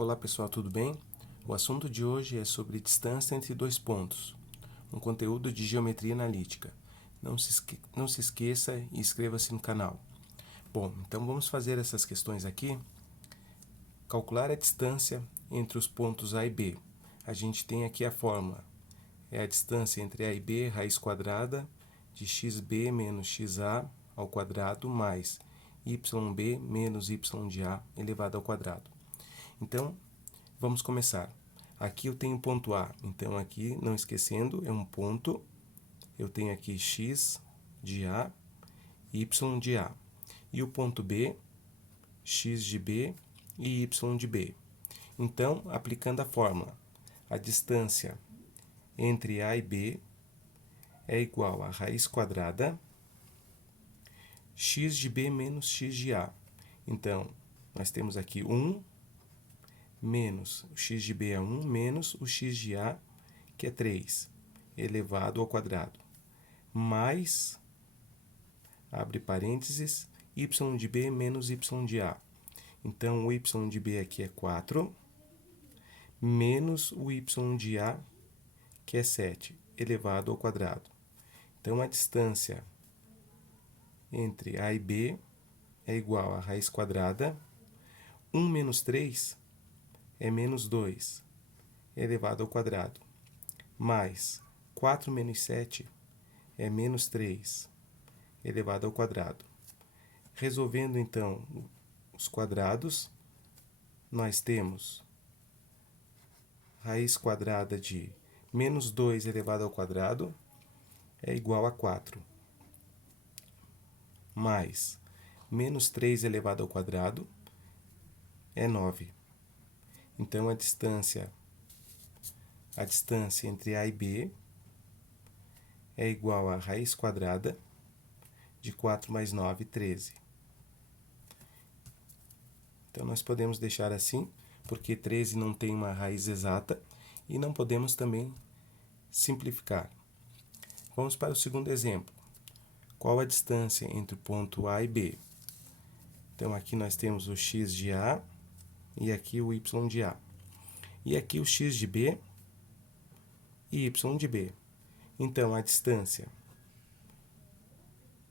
Olá pessoal, tudo bem? O assunto de hoje é sobre distância entre dois pontos, um conteúdo de geometria analítica. Não se esqueça e inscreva-se no canal. Bom, então vamos fazer essas questões aqui. Calcular a distância entre os pontos A e B. A gente tem aqui a fórmula. É a distância entre A e B, raiz quadrada de xb menos xa ao quadrado mais yb menos y de A elevado ao quadrado. Então, vamos começar. Aqui eu tenho ponto A, então aqui, não esquecendo, é um ponto. Eu tenho aqui x de A, y de A. E o ponto B, x de B e y de B. Então, aplicando a fórmula, a distância entre A e B é igual a raiz quadrada x de B menos x de A. Então, nós temos aqui 1 menos o x de B é 1, menos o x de A, que é 3, elevado ao quadrado, mais, abre parênteses, y de B menos y de A. Então, o y de B aqui é 4, menos o y de A, que é 7, elevado ao quadrado. Então, a distância entre A e B é igual a raiz quadrada, 1 menos 3 é menos 2, elevado ao quadrado, mais 4 menos 7 é menos 3, elevado ao quadrado. Resolvendo, então, os quadrados, nós temos raiz quadrada de menos 2 elevado ao quadrado é igual a 4, mais menos 3 elevado ao quadrado é 9. Então, a distância entre A e B é igual a raiz quadrada de 4 mais 9, 13. Então, nós podemos deixar assim, porque 13 não tem uma raiz exata, e não podemos também simplificar. Vamos para o segundo exemplo. Qual a distância entre o ponto A e B? Então, aqui nós temos o x de A e aqui o y de A. E aqui o x de B e y de B. Então, a distância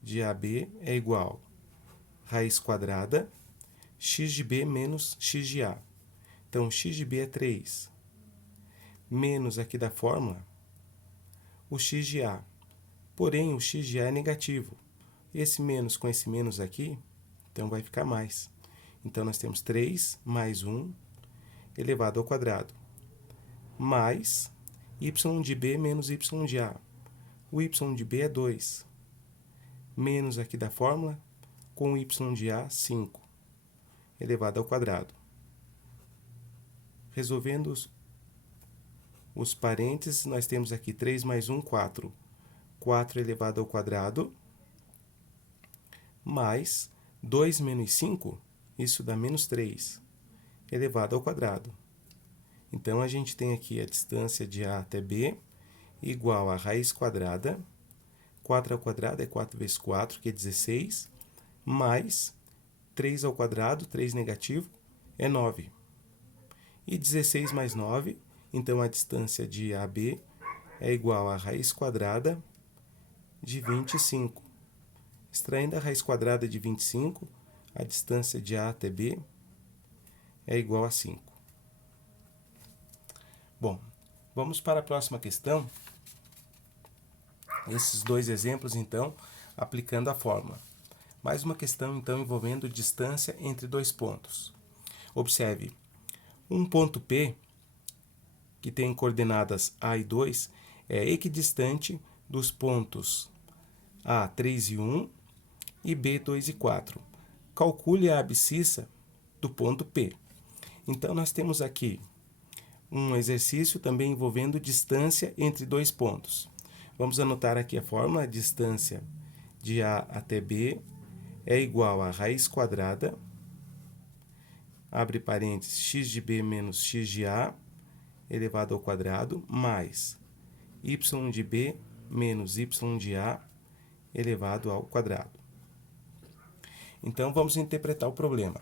de AB é igual a raiz quadrada x de B menos x de A. Então, x de B é 3, menos aqui da fórmula o x de A. Porém, o x de A é negativo. Esse menos com esse menos aqui, então vai ficar mais. Então, nós temos 3 mais 1 elevado ao quadrado, mais y de B menos y de A. O y de B é 2, menos aqui da fórmula, com o y de A, 5, elevado ao quadrado. Resolvendo os parênteses, nós temos aqui 3 mais 1, 4. 4 elevado ao quadrado, mais 2 menos 5, isso dá menos 3, elevado ao quadrado. Então, a gente tem aqui a distância de A até B igual a raiz quadrada, 4 ao quadrado é 4 vezes 4, que é 16, mais 3 ao quadrado, 3 negativo, é 9. E 16 mais 9, então a distância de AB é igual a raiz quadrada de 25. Extraindo a raiz quadrada de 25, a distância de A até B é igual a 5. Bom, vamos para a próxima questão. Esses dois exemplos, então, aplicando a fórmula. Mais uma questão, então, envolvendo distância entre dois pontos. Observe, um ponto P, que tem coordenadas A e 2, é equidistante dos pontos A, 3 e 1 e B, 2 e 4. Calcule a abscissa do ponto P. Então, nós temos aqui um exercício também envolvendo distância entre dois pontos. Vamos anotar aqui a fórmula. A distância de A até B é igual a raiz quadrada, abre parênteses, x de B menos x de A, elevado ao quadrado, mais y de B menos y de A, elevado ao quadrado. Então, vamos interpretar o problema.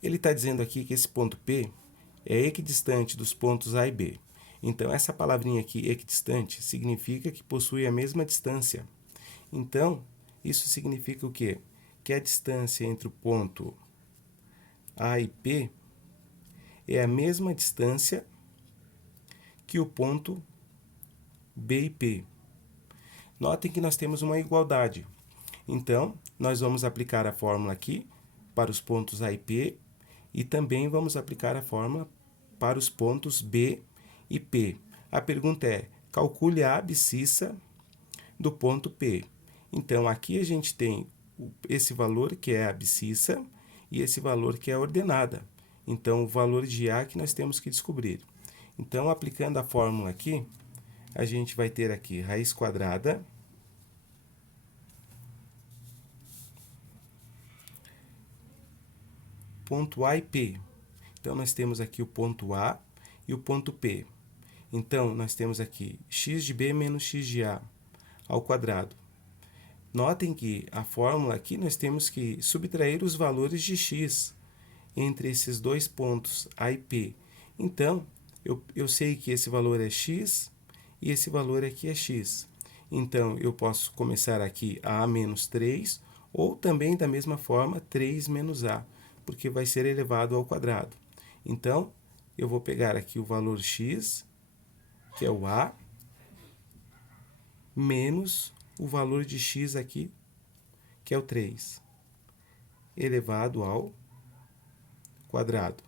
Ele está dizendo aqui que esse ponto P é equidistante dos pontos A e B. Então, essa palavrinha aqui, equidistante, significa que possui a mesma distância. Então, isso significa o quê? Que a distância entre o ponto A e P é a mesma distância que o ponto B e P. Notem que nós temos uma igualdade. Então, nós vamos aplicar a fórmula aqui para os pontos A e P e também vamos aplicar a fórmula para os pontos B e P. A pergunta é, calcule a abscissa do ponto P. Então, aqui a gente tem esse valor que é a abscissa e esse valor que é a ordenada. Então, o valor de A que nós temos que descobrir. Então, aplicando a fórmula aqui, a gente vai ter aqui raiz quadrada ponto A e P. Então, nós temos aqui o ponto A e o ponto P. Então, nós temos aqui x de B menos x de A ao quadrado. Notem que a fórmula aqui nós temos que subtrair os valores de x entre esses dois pontos A e P. Então, eu sei que esse valor é x e esse valor aqui é x. Então, eu posso começar aqui a menos 3 ou também da mesma forma 3 menos A, porque vai ser elevado ao quadrado. Então, eu vou pegar aqui o valor x, que é o A, menos o valor de x aqui, que é o 3, elevado ao quadrado.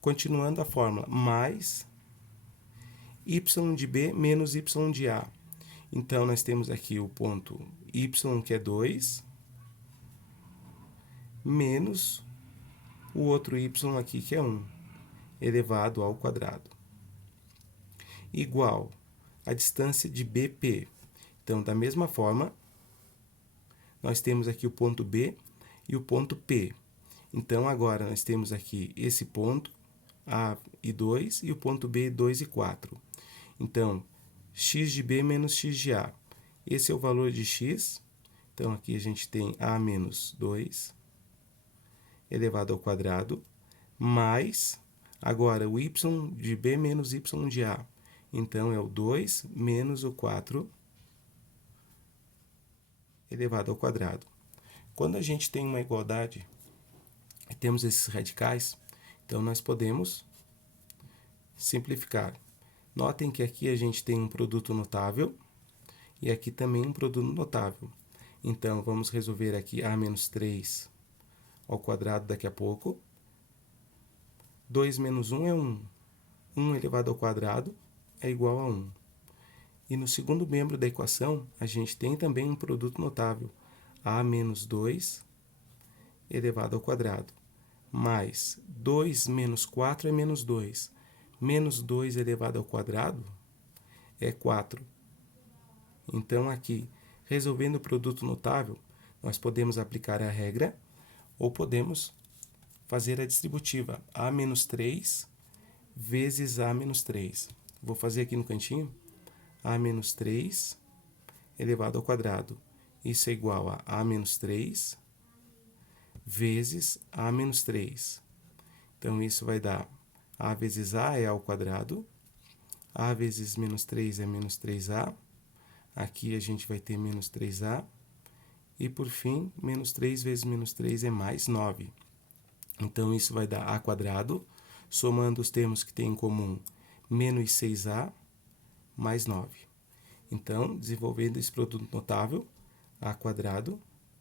Continuando a fórmula, mais y de B menos y de A. Então, nós temos aqui o ponto y, que é 2, menos o outro y aqui, que é 1, elevado ao quadrado. Igual a distância de BP. Então, da mesma forma, nós temos aqui o ponto B e o ponto P. Então, agora nós temos aqui esse ponto, A e 2, e o ponto B, 2 e 4. Então, x de B menos x de A. Esse é o valor de x. Então, aqui a gente tem A menos 2, elevado ao quadrado, mais, agora, o y de B menos y de A. Então, é o 2 menos o 4, elevado ao quadrado. Quando a gente tem uma igualdade e temos esses radicais, então nós podemos simplificar. Notem que aqui a gente tem um produto notável e aqui também um produto notável. Então, vamos resolver aqui a menos 3 ao quadrado daqui a pouco. 2 menos 1 é 1. 1 elevado ao quadrado é igual a 1. E no segundo membro da equação, a gente tem também um produto notável, a menos 2 elevado ao quadrado, mais 2 menos 4 é menos 2. Menos 2 elevado ao quadrado é 4. Então, aqui, resolvendo o produto notável, nós podemos aplicar a regra ou podemos fazer a distributiva, a menos 3 vezes a menos 3. Vou fazer aqui no cantinho. A menos 3 elevado ao quadrado. Isso é igual a A menos 3 vezes A menos 3. Então, isso vai dar A vezes A é A ao quadrado. A vezes menos 3 é menos 3A. Aqui a gente vai ter menos 3A. E, por fim, menos 3 vezes menos 3 é mais 9. Então, isso vai dar A quadrado, somando os termos que tem em comum, menos 6A mais 9. Então, desenvolvendo esse produto notável, A quadrado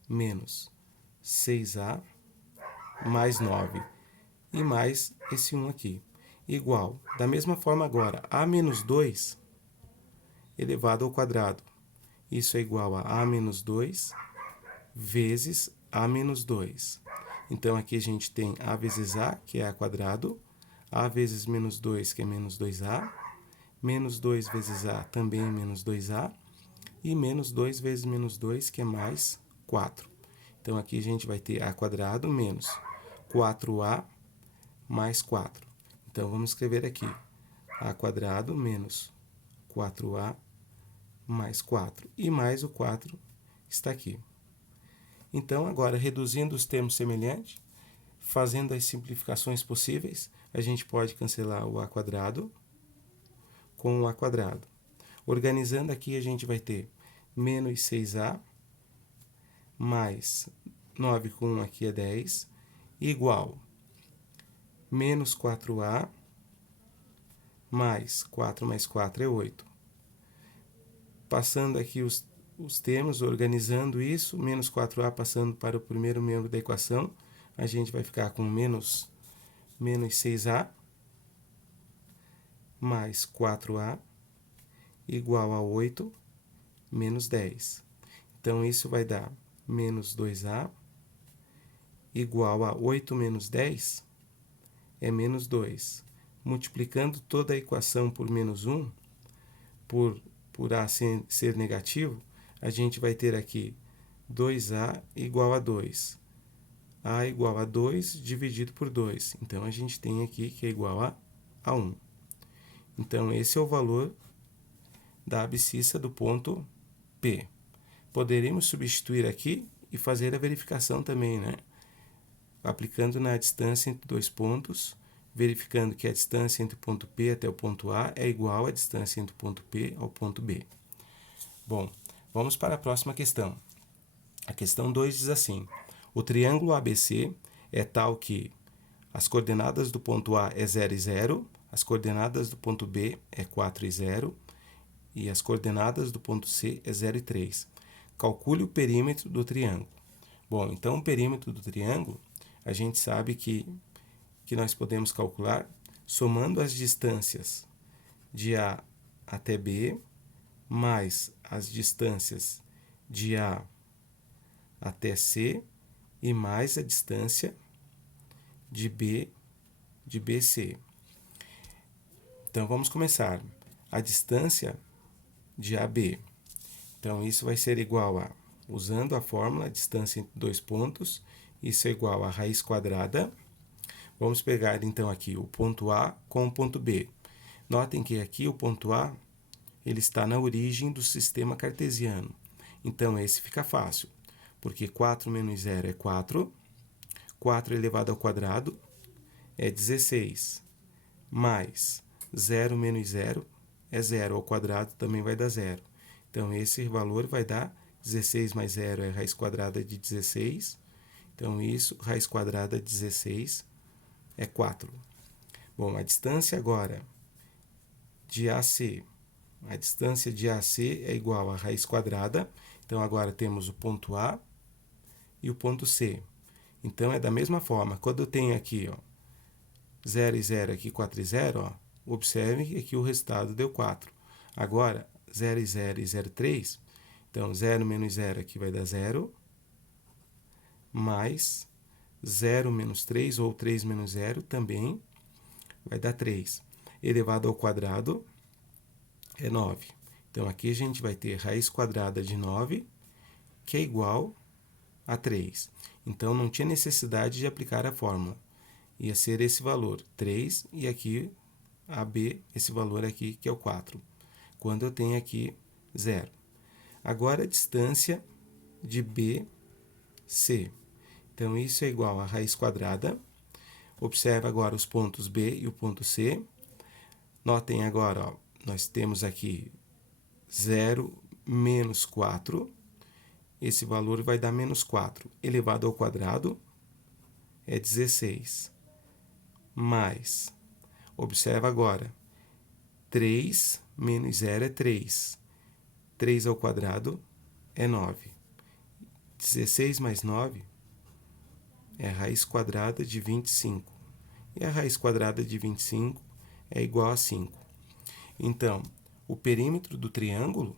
menos 6A mais 9. E mais esse 1 aqui. Igual, da mesma forma agora, A menos 2 elevado ao quadrado. Isso é igual a A menos 2 vezes A menos 2. Então, aqui a gente tem A vezes A, que é A quadrado, A vezes menos 2, que é menos 2A, menos 2 vezes A também é menos 2A, e menos 2 vezes menos 2, que é mais 4. Então, aqui a gente vai ter A quadrado menos 4A mais 4. Então, vamos escrever aqui A quadrado menos 4A mais 4. E mais o 4 está aqui. Então, agora, reduzindo os termos semelhantes, Fazendo as simplificações possíveis, a gente pode cancelar o a quadrado com o a quadrado. Organizando aqui, a gente vai ter menos 6a mais 9 com 1 aqui é 10, igual menos 4a mais 4 mais 4 é 8. Passando aqui os termos, organizando isso, menos 4a passando para o primeiro membro da equação, a gente vai ficar com menos 6a mais 4a igual a 8 menos 10. Então, isso vai dar menos 2a igual a 8 menos 10 é menos 2. Multiplicando toda a equação por menos 1, por a ser negativo, a gente vai ter aqui 2a igual a 2. A igual a 2 dividido por 2. Então, a gente tem aqui que é igual a 1. Então, esse é o valor da abscissa do ponto P. Poderíamos substituir aqui e fazer a verificação também, né? Aplicando na distância entre dois pontos, verificando que a distância entre o ponto P até o ponto A é igual à distância entre o ponto P ao ponto B. Bom, vamos para a próxima questão. A questão 2 diz assim: o triângulo ABC é tal que as coordenadas do ponto A é 0 e 0, as coordenadas do ponto B é 4 e 0, e as coordenadas do ponto C é 0 e 3. Calcule o perímetro do triângulo. Bom, então o perímetro do triângulo, a gente sabe que nós podemos calcular somando as distâncias de A até B, mais as distâncias de A até C, e mais a distância de BC. Então, vamos começar. A distância de AB. Então, isso vai ser igual a, usando a fórmula, a distância entre dois pontos, isso é igual a raiz quadrada. Vamos pegar, então, aqui o ponto A com o ponto B. Notem que aqui o ponto A ele está na origem do sistema cartesiano. Então, esse fica fácil, porque 4 menos 0 é 4, 4 elevado ao quadrado é 16, mais 0 menos 0 é 0, ao quadrado também vai dar 0. Então, esse valor vai dar 16 mais 0 é raiz quadrada de 16. Então, isso, raiz quadrada de 16 é 4. Bom, a distância agora de AC. A distância de AC é igual a raiz quadrada. Então, agora temos o ponto A e o ponto C. Então, é da mesma forma. Quando eu tenho aqui, ó, 0 e 0, aqui 4 e 0, ó, observe que aqui o resultado deu 4. Agora, 0 e 0 e 0, 3. Então, 0 menos 0 aqui vai dar 0, mais 0 menos 3, ou 3 menos 0, também vai dar 3. Elevado ao quadrado é 9. Então, aqui a gente vai ter raiz quadrada de 9, que é igual a 3. Então, não tinha necessidade de aplicar a fórmula. Ia ser esse valor, 3, e aqui, AB, esse valor aqui, que é o 4. Quando eu tenho aqui 0. Agora, a distância de BC. Então, isso é igual a raiz quadrada. Observe agora os pontos B e o ponto C. Notem agora, ó, nós temos aqui 0 menos 4. Esse valor vai dar menos 4. Elevado ao quadrado é 16. Mais, observa agora, 3 menos 0 é 3. 3 ao quadrado é 9. 16 mais 9 é a raiz quadrada de 25. E a raiz quadrada de 25 é igual a 5. Então, o perímetro do triângulo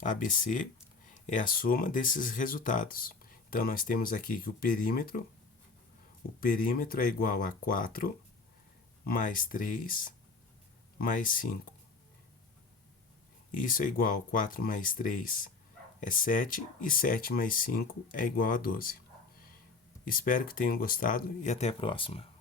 ABC é a soma desses resultados. Então, nós temos aqui que o perímetro é igual a 4 mais 3 mais 5. Isso é igual a 4 mais 3 é 7, e 7 mais 5 é igual a 12. Espero que tenham gostado e até a próxima.